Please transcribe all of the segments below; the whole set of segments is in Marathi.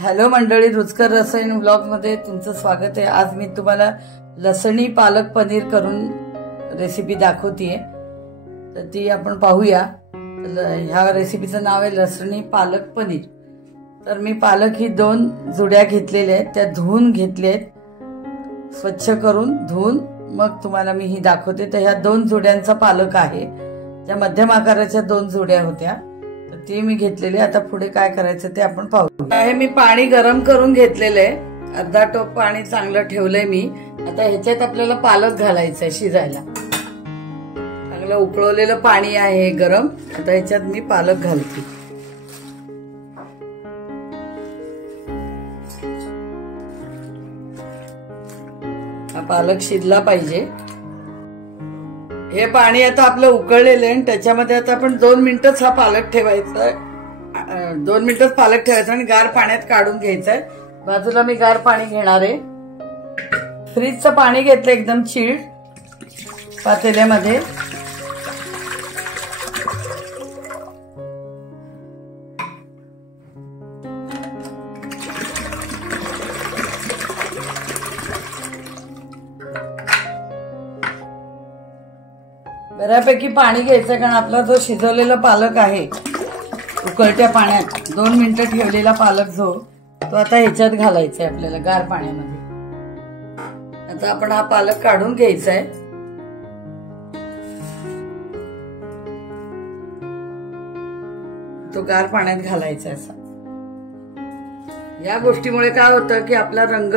हॅलो मंडळी, रुचकर रसायन ब्लॉग मध्ये तुमचं स्वागत आहे। आज मी तुम्हाला लसणी पालक पनीर करून रेसिपी दाखवतेय, तर ती आपण पाहूया। ह्या रेसिपीचं नाव आहे लसणी पालक पनीर। तर मी पालक ही 2 जुड्या घेतलेल्या आहेत, त्या धुवून घेतल्यात, स्वच्छ करून धुवून मग तुम्हाला मी ही दाखवते। तर ह्या 2 जुड्यांचा पालक आहे, त्या मध्यम आकाराच्या 2 जुड्या होत्या, तर ती मी घेतलेली। आता पुढे काय करायचं ते आपण पाहू। हे मी पाणी गरम करून घेतलेलं आहे, अर्धा टोप पाणी चांगलं ठेवलंय मी। आता ह्याच्यात आपल्याला पालक घालायचा शिजायला। चांगलं उकळवलेलं पाणी आहे गरम, आता ह्याच्यात मी पालक घालते। हा पालक शिजला पाहिजे। हे पाणी आता आपलं उकळलेलं आहे, त्याच्यामध्ये आता आपण 2 मिनिटच हा पालक ठेवायचा, 2 मिनिटच पालक ठेवायचा आणि गार पाण्यात काढून घ्यायचंय। बाजूला मी गार पाणी घेणार आहे। फ्रीजचं पाणी घेतलं एकदम चिल्ड पातेल्यामध्ये। बऱ्यापैकी पाणी घ्यायचं, कारण आपला जो शिजवलेला पालक आहे उकळत्या पाण्यात 2 मिनिटं ठेवलेला पालक जो तो आता ह्याच्यात घालायचा आहे आपल्याला गार पाण्यामध्ये। आता आपण हा पालक काढून घ्यायचा आहे। तो गार पाण्यात घालायचा असा। या गोष्टीमुळे काय होतं की आपला रंग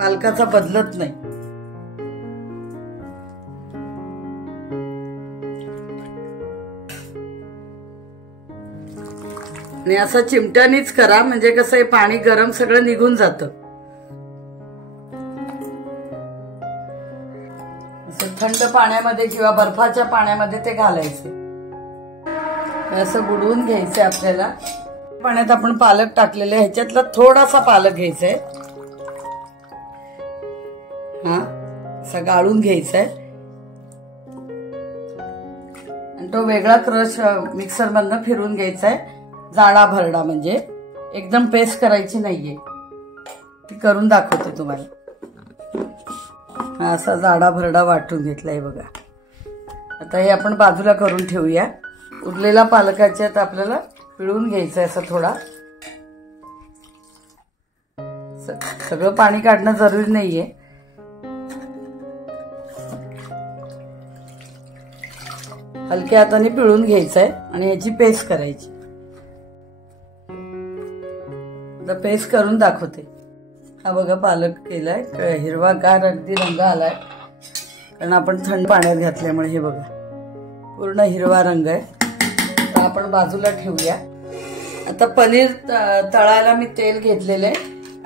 पालकाचा बदलत नाही। आणि असं चिमट्यानीच करा, म्हणजे कसं आहे पाणी गरम सगळं निघून जातं। असं थंड पाण्यामध्ये किंवा बर्फाच्या पाण्यामध्ये ते घालायचे, असं बुडवून घ्यायचंय आपल्याला। पाण्यात आपण पालक टाकलेले, ह्याच्यातला थोडासा पालक घ्यायचाय, हा असा गाळून घ्यायचाय आणि तो वेगळा क्रश मिक्सर मधनं फिरून घ्यायचाय। जाडा भरडा, म्हणजे एकदम पेस्ट करायची नाहीये, ती करून दाखवते तुम्हाला। असा जाडा भरडा वाटून घेतलाय बघा। आता हे आपण बाजूला करून ठेवूया। उरलेला पालकाच्यात आपल्याला पिळून घ्यायचं असं थोडा, सगळं पाणी काढणं जरुरी नाहीये। हलक्या हाताने पिळून घ्यायचंय आणि ह्याची पेस्ट करायची। पेस्ट करून दाखवते। हा बघा पालक केलाय, हिरवागार अगदी रंग आलाय, कारण आपण थंड पाण्यात घातल्यामुळे। हे बघा पूर्ण हिरवा रंग आहे। तर आपण बाजूला ठेवूया। आता पनीर तळायला मी तेल घेतलेले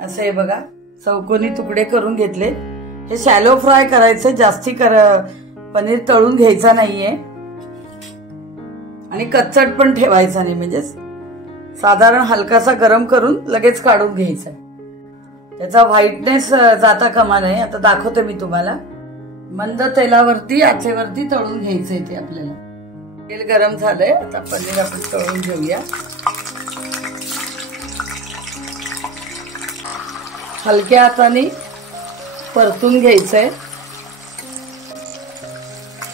असं, हे बघा चौकोनी तुकडे करून घेतले। हे शॅलो फ्राय करायचे, जास्ती पनीर तळून घ्यायचा नाहीये आणि कच्चट पण ठेवायचा नाही, म्हणजे साधारण हलकासा गरम करून लगेच काढून घ्यायचा। त्याचा व्हाईटनेस जाता कामा नये। आता दाखवते मी तुम्हाला। मंद तेलावरती आचेवरती तळून घ्यायचंय ते आपल्याला। तेल गरम झालंय, आता पनीर आपण तळून घेऊया। हलक्या हाताने परतून घ्यायचंय,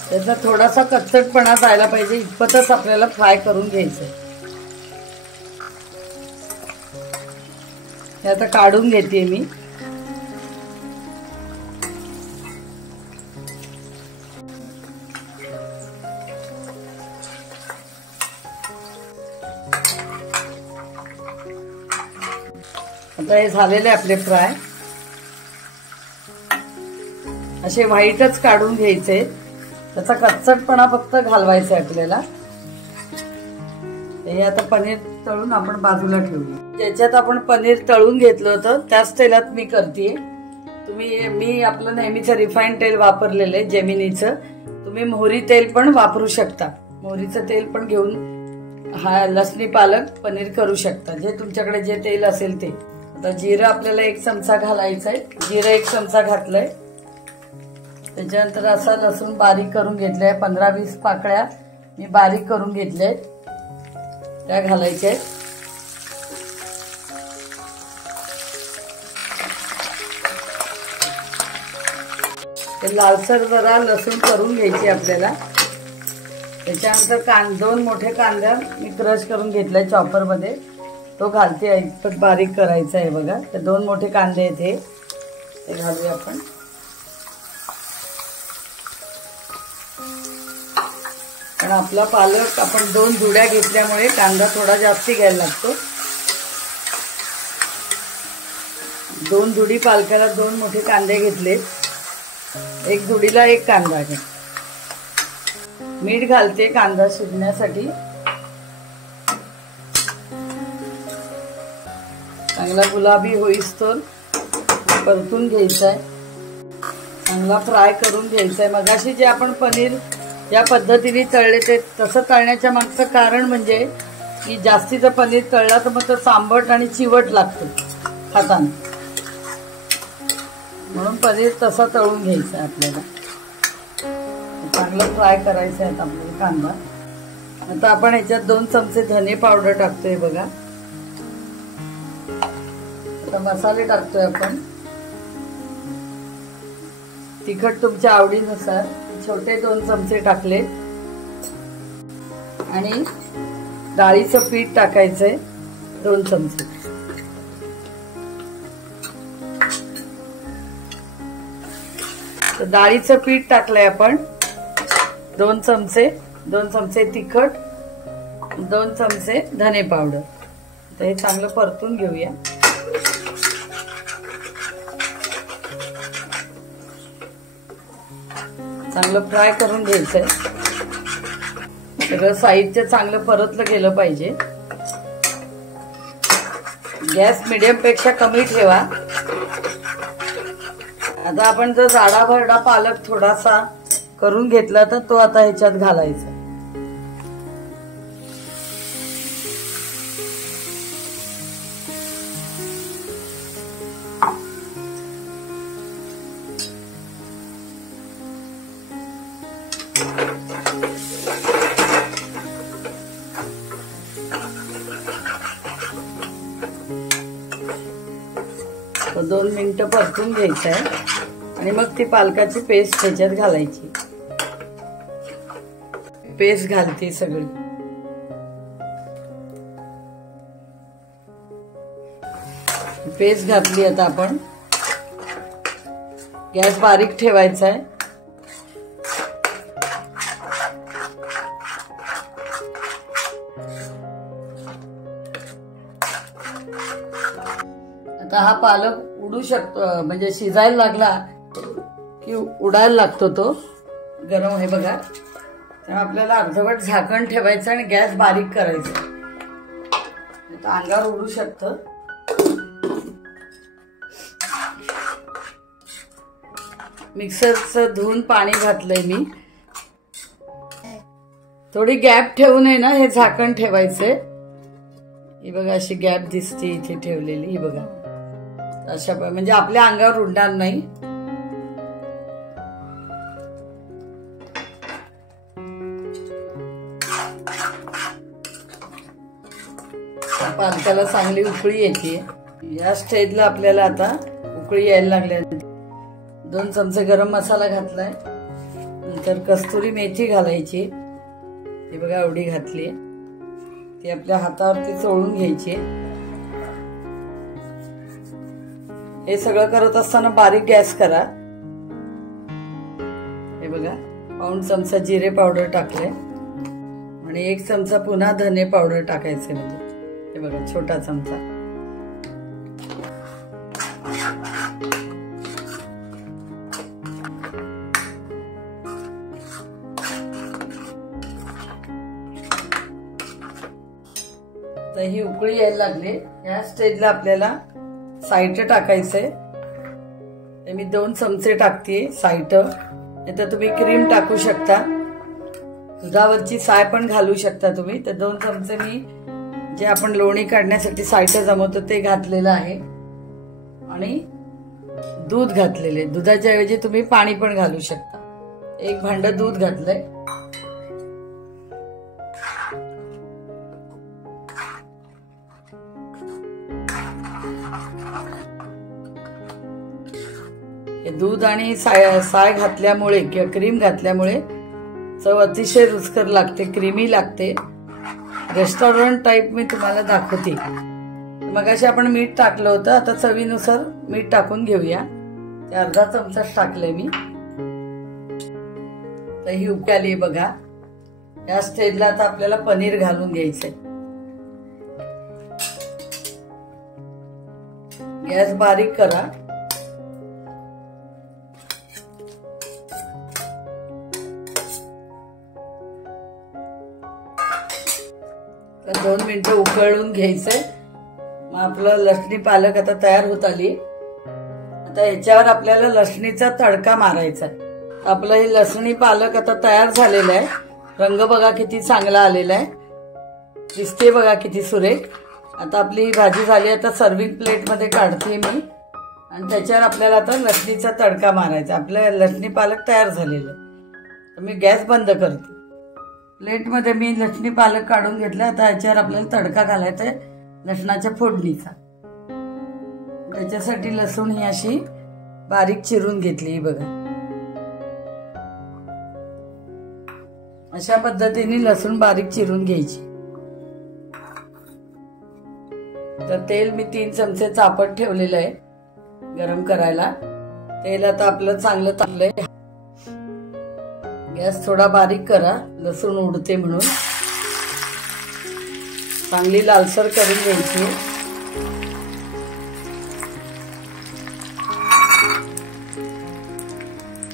त्याचा थोडासा कच्चटपणा जायला पाहिजे इतपतच आपल्याला फ्राय करून घ्यायचंय। हे आता काढून घेते मी। आता हे झालेले आपले फ्राय, असे व्हाईटच काढून घ्यायचे, त्याचा कच्चटपणा फक्त घालवायचा आहे आपल्याला। हे आता पनीर तळून आपण बाजूला ठेवूया। ज्याच्यात आपण पनीर तळून घेतलं होतं त्याच तेलात मी करते। मी आपलं नेहमीचं रिफाईंड तेल वापरलेलं आहे, जेमिनीचं। तुम्ही मोहरी तेल पण वापरू शकता, मोहरीचं तेल पण घेऊन हा लसणी पालक पनीर करू शकता, जे तुमच्याकडे जे तेल असेल ते। आता जिरं आपल्याला 1 चमचा घालायचंय, जिरं 1 चमचा घातलंय। त्याच्यानंतर असा लसूण बारीक करून घेतलाय, 15-20 पाकळ्या मी बारीक करून घेतल्या, त्या घालायच्या। ते लालसर जरा लसूण करून घ्यायची आपल्याला। त्याच्यानंतर 2 मोठे कांदा मी क्रश करून घेतलाय चॉपर मध्ये, तो घालते। इतपत बारीक करायचा आहे बघा। ते 2 मोठे कांदे आहेत ते घालूया आपण। पण आपला पालक आपण 2 जुड्या घेतल्यामुळे कांदा थोडा जास्ती घ्यायला लागतो। 2 जुडी पालकाला 2 मोठे कांदे घेतले, 1 जुडीला 1 कांदा घे। मीठ घालते कांदा शिजण्यासाठी। चांगला गुलाबी होईस्तोवर परतून घ्यायचा आहे, चांगला फ्राय करून घ्यायचा आहे। मगाशी जे आपण पनीर या पद्धतीने तळले ते तसं तळण्याच्या मागचं कारण म्हणजे की जास्तीचं पनीर तळला तर मग तो सांबट आणि चिवट लागतो खाताना, म्हणून पनीर तसा तळून घ्यायचा आहे आपल्याला। चांगलं फ्राय करायचं आहे आपल्याला कांदा। आता आपण ह्याच्यात 2 चमचे धने पावडर टाकतोय बघा। आता मसाले टाकतोय आपण। तिखट तुमच्या आवडीनुसार छोटे 2 चमचे टाकले आणि डाळीचं पीठ टाकायचंय 2 चमचे। तर डाळीचं पीठ टाकलंय आपण 2 चमचे तिखट, 2 चमचे धने पावडर। तर हे चांगलं परतून घेऊया। चांगलं फ्राय करून घ्यायचंय। सगळं साहित्य चांगलं परतलं गेलं पाहिजे। गॅस मीडियम पेक्षा कमी ठेवा। आता आपण जर जाडा भरडा पालक थोडासा करून घेतला तर तो आता ह्याच्यात घालायचा। तो 2 मिनिटं परतून घ्यायचं आहे आणि मग ती पालकाची पेस्ट ह्याच्यात घालायची। पेस्ट घालते सगळी। पेस्ट घातली। आता आपण गॅस बारीक ठेवायचा आहे। आता हा पालक उडू शकतो, म्हणजे शिजायला लागला की उडायला लागतो, तो गरम आहे बघा। त्यामुळे आपल्याला अर्धवट झाकण ठेवायचं आणि गॅस बारीक करायचा, तर अंगावर उडू शकतं। मिक्सरचं धुवून पाणी घातलंय मी। थोडी गॅप ठेवू नये ना, हे झाकण ठेवायचंय। ही बघा अशी गॅप दिसते इथे ठेवलेली, ही बघा अशा म्हणजे आपल्या अंगावर उडणार नाही। पालकाला चांगली उकळी येते। या स्टेजला आपल्याला आता उकळी यायला लागल्या। 2 चमचे गरम मसाला घातलाय, नंतर कस्तुरी मेथी घालायची। ही बघा एवढी घातली, ती आपल्या हातावरती चोळून घ्यायची। हे सगळं करत असताना बारीक गॅस करा। हे बघा 1 चमचा जिरे पावडर टाकले आणि 1 चमचा पुन्हा धने पावडर टाकायचे, म्हणजे हे बघा छोटा चमचा। तर ही उकळी यायला लागली। या स्टेजला आपल्याला साईट टाकायचंय। मी 2 चमचे टाकते साईट, नाहीतर तुम्ही क्रीम टाकू शकता, दुधावरची साय पण घालू शकता तुम्ही। तर 2 चमचे मी जे आपण लोणी काढण्यासाठी साईट जमवतो ते घातलेलं आहे आणि दूध घातलेले। दुधाच्या ऐवजी तुम्ही पाणी पण घालू शकता। 1 भांड दूध घातलंय। दूध आणि साय घातल्यामुळे किंवा क्रीम घातल्यामुळे चव अतिशय रुचकर लागते, क्रीमी लागते, रेस्टॉरंट टाईप मी तुम्हाला दाखवते। मगाशी आपण मीठ टाकलं होतं, आता चवीनुसार मीठ टाकून घेऊया। ते अर्धा चमचाच टाकले मी। तर ही उकळी आली बघा। या स्टेजला आता आपल्याला पनीर घालून घ्यायचंय। गॅस बारीक करा। तर 2 मिनिटं उकळून घ्यायचंय। मग आपलं लसणी पालक आता तयार होत आली। आता याच्यावर आपल्याला लसणीचा तडका मारायचा आहे। आपलं हे लसणी पालक आता तयार झालेलं आहे। रंग बघा किती चांगला आलेला आहे, दिसते बघा किती सुरेख। आता आपली भाजी झाली। आता सर्विंग प्लेट मध्ये काढते मी आणि त्याच्यावर आपल्याला आता लसणीचा तडका मारायचा। आपलं लसणी पालक तयार झालेलं आहे। तर मी गॅस बंद करते। प्लेट मध्ये मी लसणी पालक काढून घेतला। आता याच्यावर आपल्याला तडका घालायचा आहे लसणाच्या फोडणीचा। त्याच्यासाठी लसूण ही अशी बारीक चिरून घेतली बघा। अशा पद्धतीने लसूण बारीक चिरून घ्यायची। तर तेल मी 3 चमचे तापत ठेवलेलं आहे गरम करायला। तेल आता आपलं चांगलं तापलंय। गॅस थोडा बारीक करा, लसूण उडते म्हणून। चांगली लालसर करून घ्यायची।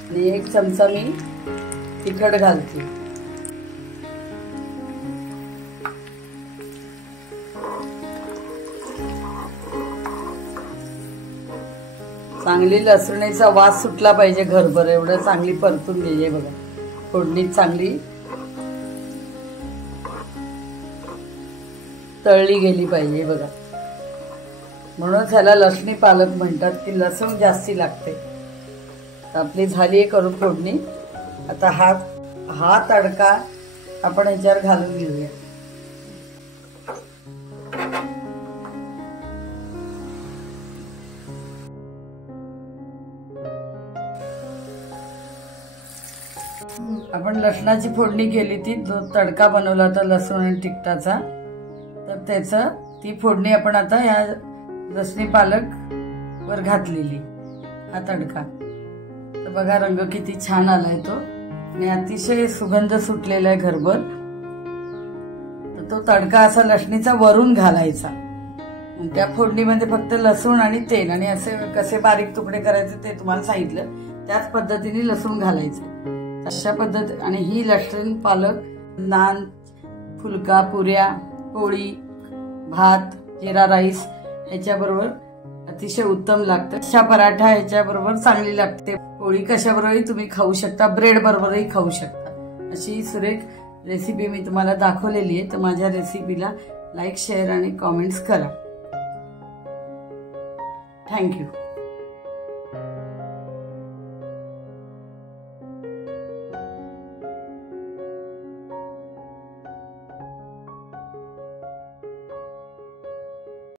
आणि 1 चमचा मी तिखट घालते। चांगली लसणीचा वास सुटला पाहिजे घरभर, एवढं चांगली परतून घ्यायची बघा। फोडणी चांगली तळली गेली पाहिजे बघा। म्हणून ह्याला लसणी पालक म्हणतात की लसूण जास्ती लागते। आपली झाली आहे करून फोडणी। आता हा तडका आपण ह्याच्यावर घालून घेऊया। आपण लसणाची फोडणी केली ती, जो तडका बनवला होता लसूण आणि तिखटाचा, तर ती फोडणी आपण आता ह्या लसणी पालक वर घातलेली। हा तडका तर बघा रंग किती छान आलाय तो आणि अतिशय सुगंध सुटलेला आहे घरभर। तर तो तडका असा लसणीचा वरून घालायचा। त्या फोडणीमध्ये फक्त लसूण आणि तेल आणि असे कसे बारीक तुकडे करायचे ते तुम्हाला सांगितलं, त्याच पद्धतीने लसूण घालायचं अशा पद्धत। आणि ही लसण पालक नान, फुलका, पुऱ्या, पोळी, भात, जिरा राईस ह्याच्याबरोबर अतिशय उत्तम लागतं। अशा पराठा ह्याच्याबरोबर चांगली लागते। पोळी कशाबरोबरही तुम्ही खाऊ शकता, ब्रेड बरोबरही खाऊ शकता। अशी सुरेख रेसिपी मी तुम्हाला दाखवलेली आहे। तर माझ्या रेसिपीला लाईक, शेअर आणि कॉमेंट्स करा। थँक्यू।